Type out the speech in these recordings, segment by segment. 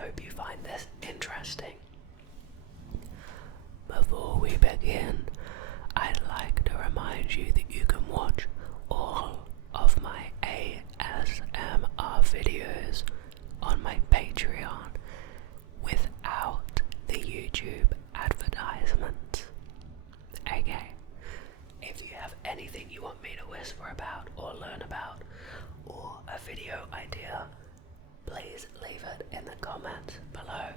hope you find this interesting. Before we begin, I'd like to remind you that you can watch all of my ASMR videos on my Patreon without the YouTube advertisements. Okay, if you have anything you want me to whisper about or learn about, or a video idea, please leave it in the comments below.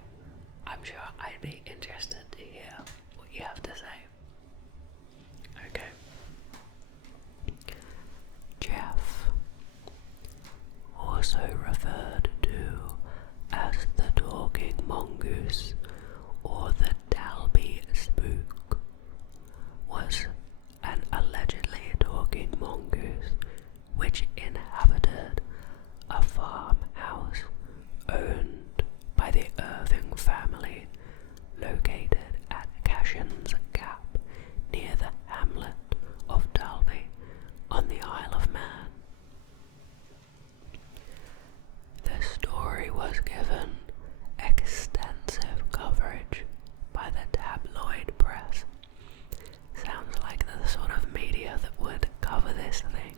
I'm sure I'd be interested to hear what you have to say. Okay. Jeff, also referred to as the talking mongoose or the Dalby spook, was an allegedly talking mongoose which inhabited a farmhouse owned by the Irving family located at Cashin's Gap near the hamlet of Dalby on the Isle of Man. The story was given extensive coverage by the tabloid press. Sounds like the sort of media that would cover this thing.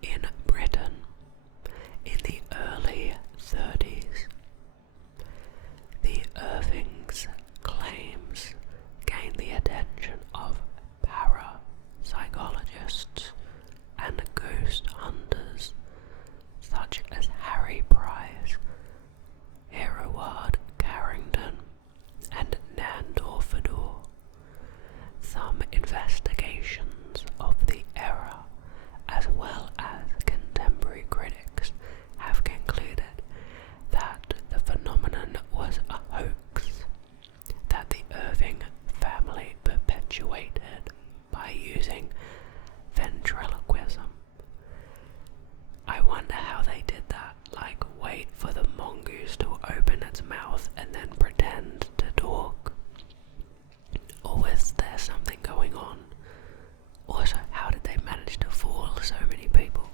In Britain, in the early 30s, the Irving's claims gained the attention of parapsychologists and ghost hunters such as Harry Price, Hereward Carrington, and Nandor Fedor. Some investigations of the era, as well as contemporary critics, have concluded that the phenomenon was a hoax that the Irving family perpetuated by using ventriloquism. I wonder how they did that, like wait for the mongoose to open its mouth and then pretend to talk. Or was there something going on? Also, how did they manage to fool so many people?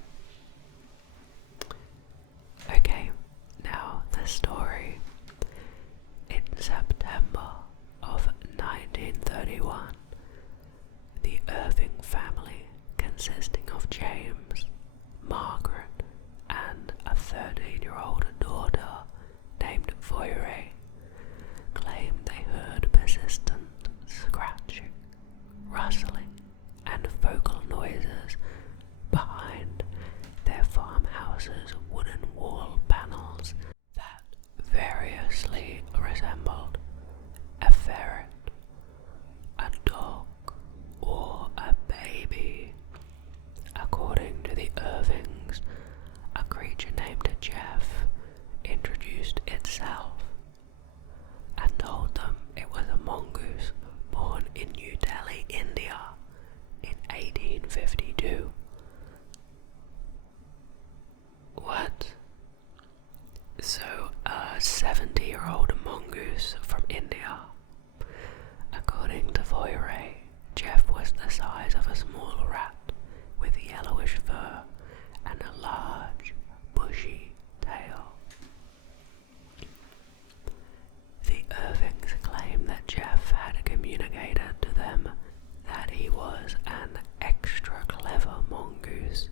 Okay, now the story. In September of 1931, the Irving family, consisting of James, Margaret, and a 13-year-old daughter named Foyre, claimed they heard persistent scratching, rustling, and vocal noises behind their farmhouse's wooden wall panels that variously resembled a ferret, a dog, or a baby. According to the Irvings, a creature named Jeff introduced itself and told them it was a mongoose born in New Delhi, India in 1852. What? So, a 70-year-old mongoose from India. According to Foyre, Jeff was the size of a small rat with yellowish fur and a large, bushy tail. The Irvings claim that Jeff had communicated to them that he was an extra clever mongoose,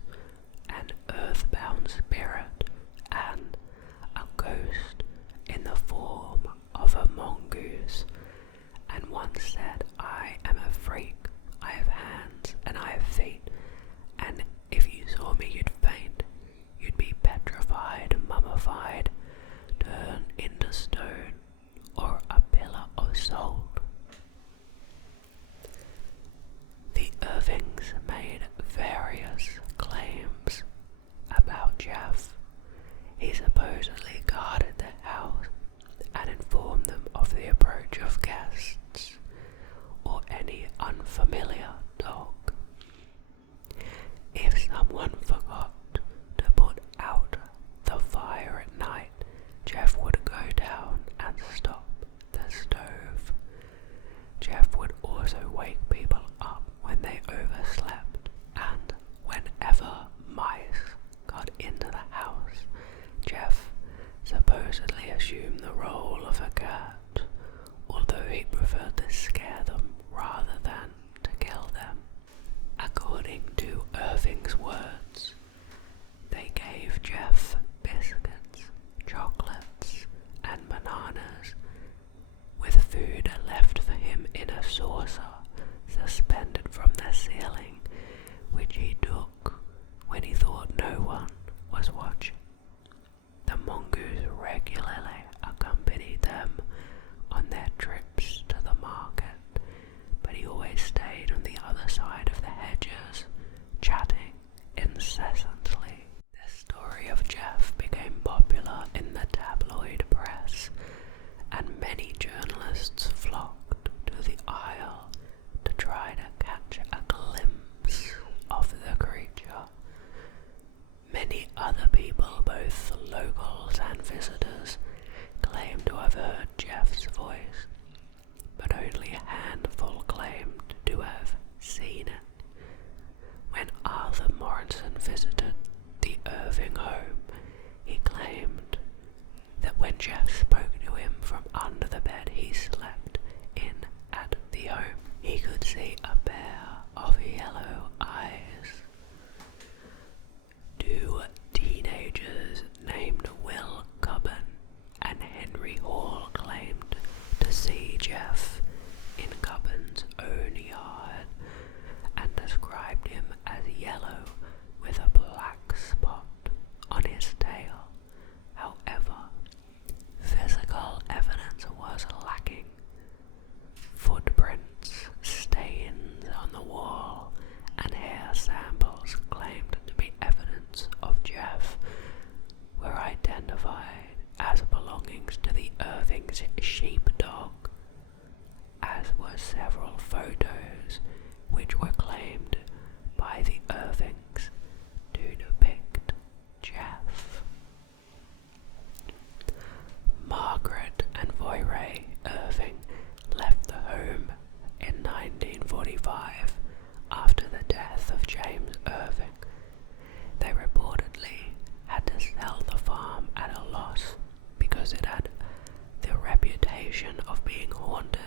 an earthbound spirit, and a ghost in the form of a mongoose, and once said, "I am a freak, I have hands and I have feet, and if you saw me you'd faint, you'd be petrified, mummified, turned into stone, or a pillar of salt." The Irvings made various claims about Jeff. He supposedly guarded the house and informed them of the approach of guests or any unfamiliar dog. If someone forgot to put out the fire at night, Jeff would go down and stop the stove. Jeff would also wake people up when they overslept, and whenever mice got into the house, Jeff supposedly the role of a cat, although he preferred to scare them rather than to kill them. According to Irving's words, they gave Jeff biscuits, chocolates, and bananas, with food left for him in a saucer suspended from the ceiling, which he took when he thought no one was watching. The mongoose regularly accompanied them on their trips to the market, but he always stayed on the other side of the hedges, chatting incessantly. The story of Jeff became popular in the tabloid press, and many journalists flocked to the isle to try to catch a glimpse of the creature. Many other people, both locals and visitors, claimed to have heard Jeff's voice, but only a handful claimed to have seen it. When Arthur Morrison visited the Irving home, he claimed that when Jeff spoke to him from under the bed he slept in at the home, he could see a pair of yellow eyes. Two teenagers named Will Cubbon and Henry Hall claimed to see Jeff in Cubbon's own yard and described him as yellow with a black spot on his tail. However, physical evidence was lacking. Footprints, stains on the wall, and hair samples claimed to be evidence of Jeff were identified as belongings to the Irving's sheepdog, as were several photos which were claimed by the Irvings to depict Jeff. Margaret and Voirrey Irving left the home in 1945 after the death of James Irving. They reportedly had to sell the farm at a loss because it had the reputation of being haunted.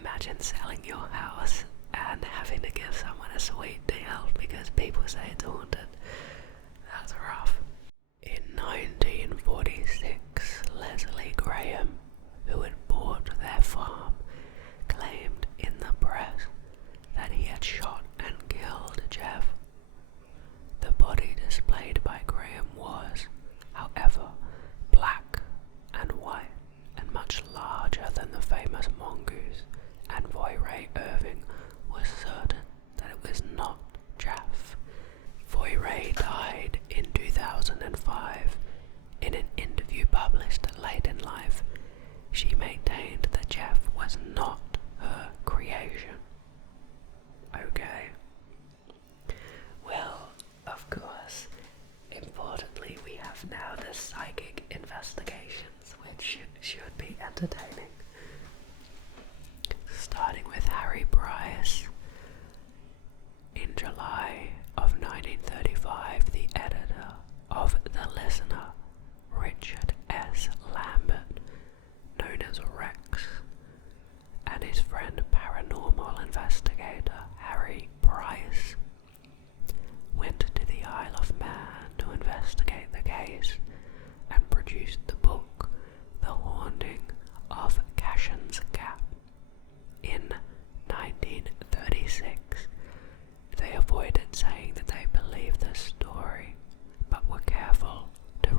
Imagine selling your house and having to give someone a sweet deal because people say it's haunted. That's rough. In 1946, Leslie Graham, who had bought their farm, claimed in the press that he had shot and killed Jeff. The body displayed by Graham was, however, black and white and much larger than the famous mongoose, and Voirrey Irving was certain that it was not Jeff. Voirrey died in 2005. In an interview published late in life, she maintained that Jeff was not her creation. Okay. Well, of course, importantly, we have now the psychic investigations, which should be entertaining. Starting with Harry Price. In July of 1935, the editor of The Listener, Richard S. Lambert, known as Rex, and his friend paranormal investigator Harry Price went to the Isle of Man to investigate the case and produced the book The Haunting of Cashin's Gap. In 1936, they avoided saying that they believed the story, but were careful to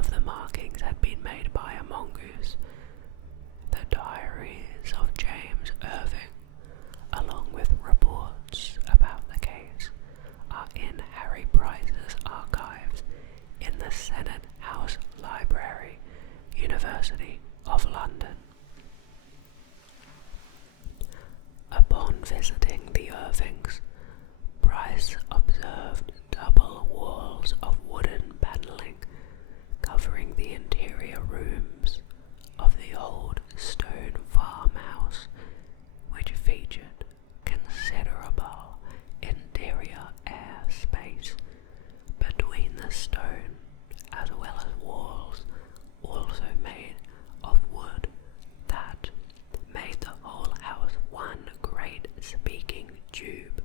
of the markings had been made by a mongoose. The diaries of James Irving, along with reports about the case, are in Harry Price's archives in the Senate House Library, University of London. Upon visiting the Irvings, Price observed double walls of wooden panelling covering the interior rooms of the old stone farmhouse, which featured considerable interior air space between the stone, as well as walls also made of wood that made the whole house one great speaking tube,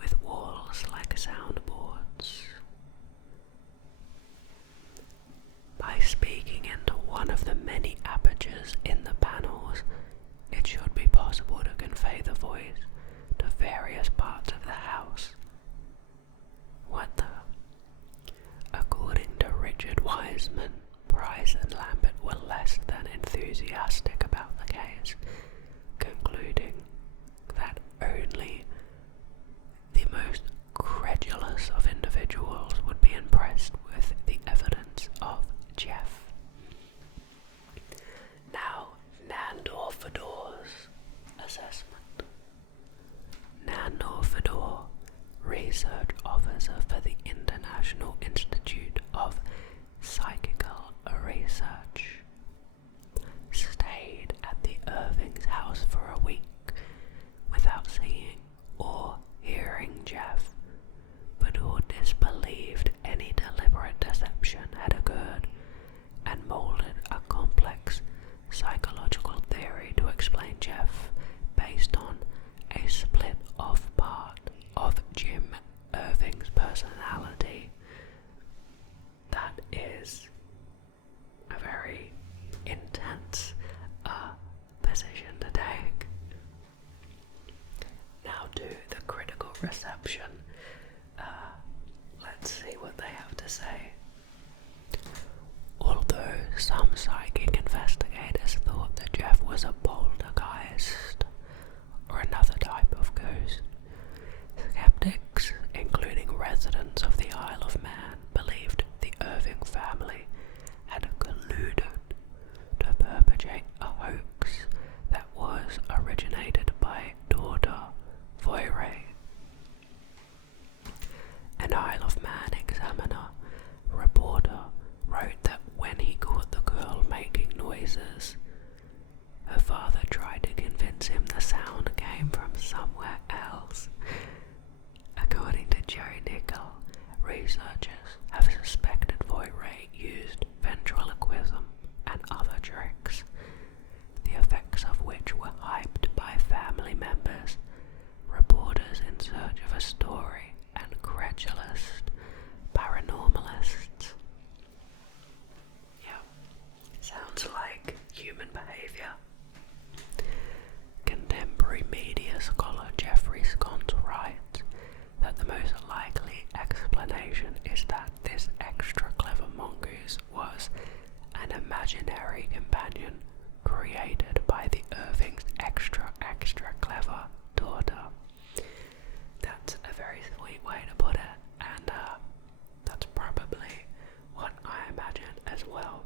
with walls like soundboards. By speaking into one of the many apertures in the panels, it should be possible to convey the voice to various parts of the house. What the? According to Richard Wiseman, Price and Lambert were less than enthusiastic about the case, concluding that only the most credulous of individuals would be impressed with the evidence of Jeff. Now, Nandor Fedor's assessment. Nandor Fedor, research officer for the International Institute of Psychical Research, stayed at the Irving's house for a week without seeing or hearing Jeff, but who disbelieved any deliberate deception had occurred and molded a complex psychological theory to explain Jeff based on a split-off part of Jim Irving's personality. That is a very intense position to take. Now to the critical reception. Let's see what they have to say. Although some psychic investigators thought that Jeff was a poltergeist or another type of ghost, skeptics, including residents of the Isle of Man, believed the Irving family had colluded to perpetrate a hoax that was originated by daughter Foyre. An Isle of Man Examiner reporter wrote that when he caught the girl making noises, her father tried to convince him the sound came from somewhere else. According to Joe Nickel, researchers have suspected Foyre used ventriloquism and other tricks, the effects of which were hyped by family members, reporters in search of a story, and credulous paranormalists. Yeah, sounds like human behavior. Contemporary media scholar Jeffrey Sconce writes that the most likely explanation is that this extra clever mongoose was an imaginary companion created by the Irving's extra clever daughter. That's a very sweet way to put it, and that's probably what I imagine as well.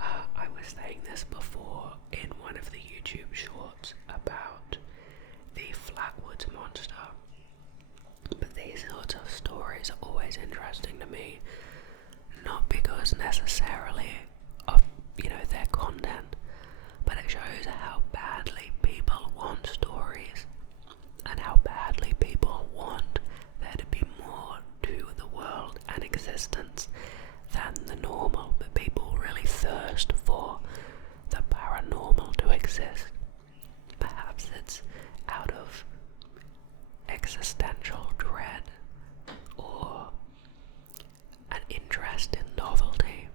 I was saying this before in one of the YouTube shorts about the Flatwoods monster, but these sorts of stories are always interesting to me, not because necessarily of their content, but it shows how badly people want stories and how badly people want there to be more to the world and existence than the normal, but people really thirst for the paranormal to exist. Perhaps it's out of existential dread or an interest in novelty.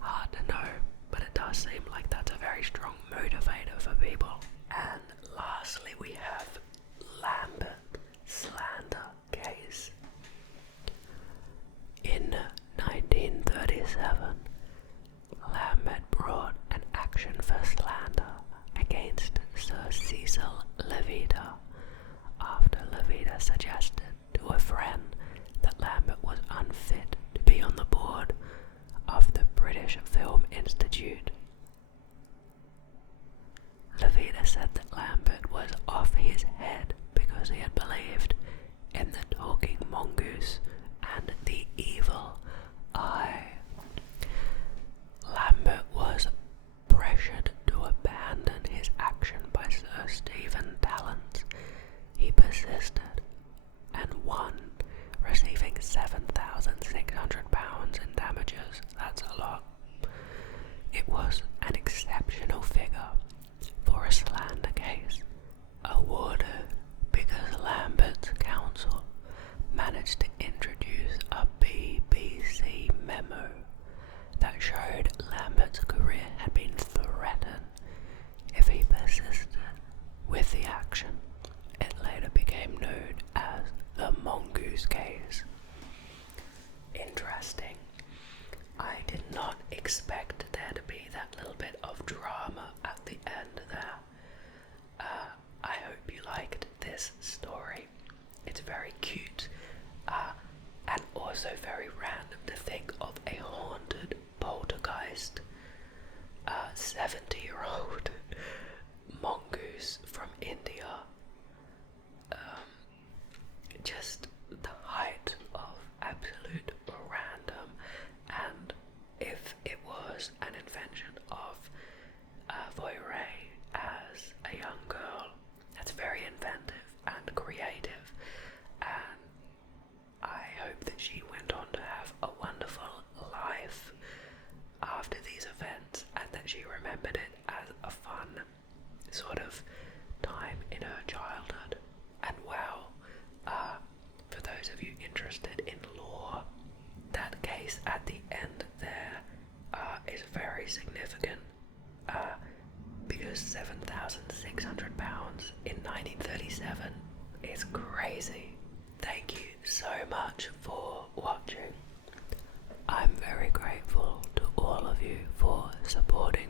Hard to know, but it does seem like that's a very strong motivator for people. And lastly, we have Lambert slander case. In 1936, Mongoose and the Evil Eye. Lambert was pressured to abandon his action by Sir Stephen Talent. He persisted and won, receiving £7,600 in damages. That's a lot. It was an exceptional figure for a slander case, awarded because Lambert's counsel managed to introduce a BBC memo that showed Lambert's career had been threatened if he persisted with the action. It later became known as the Mongoose case. Interesting. I did not expect there to be that little bit of drama at the end there. I hope you liked this story. It's very cute, and also very random to think of a haunted poltergeist 70-year-old mongoose from India. Just the height of absolute random, and if it was an invention of Voiray as a young girl, that's very inventive and creative, and I hope that she went on to have a wonderful life after these events, and that she remembered it as a fun sort of time in her childhood. And wow, for those of you interested in lore, that case at the end there is very significant, because £7,600 in 1937 is crazy. Thank you so much for watching. I'm very grateful to all of you for supporting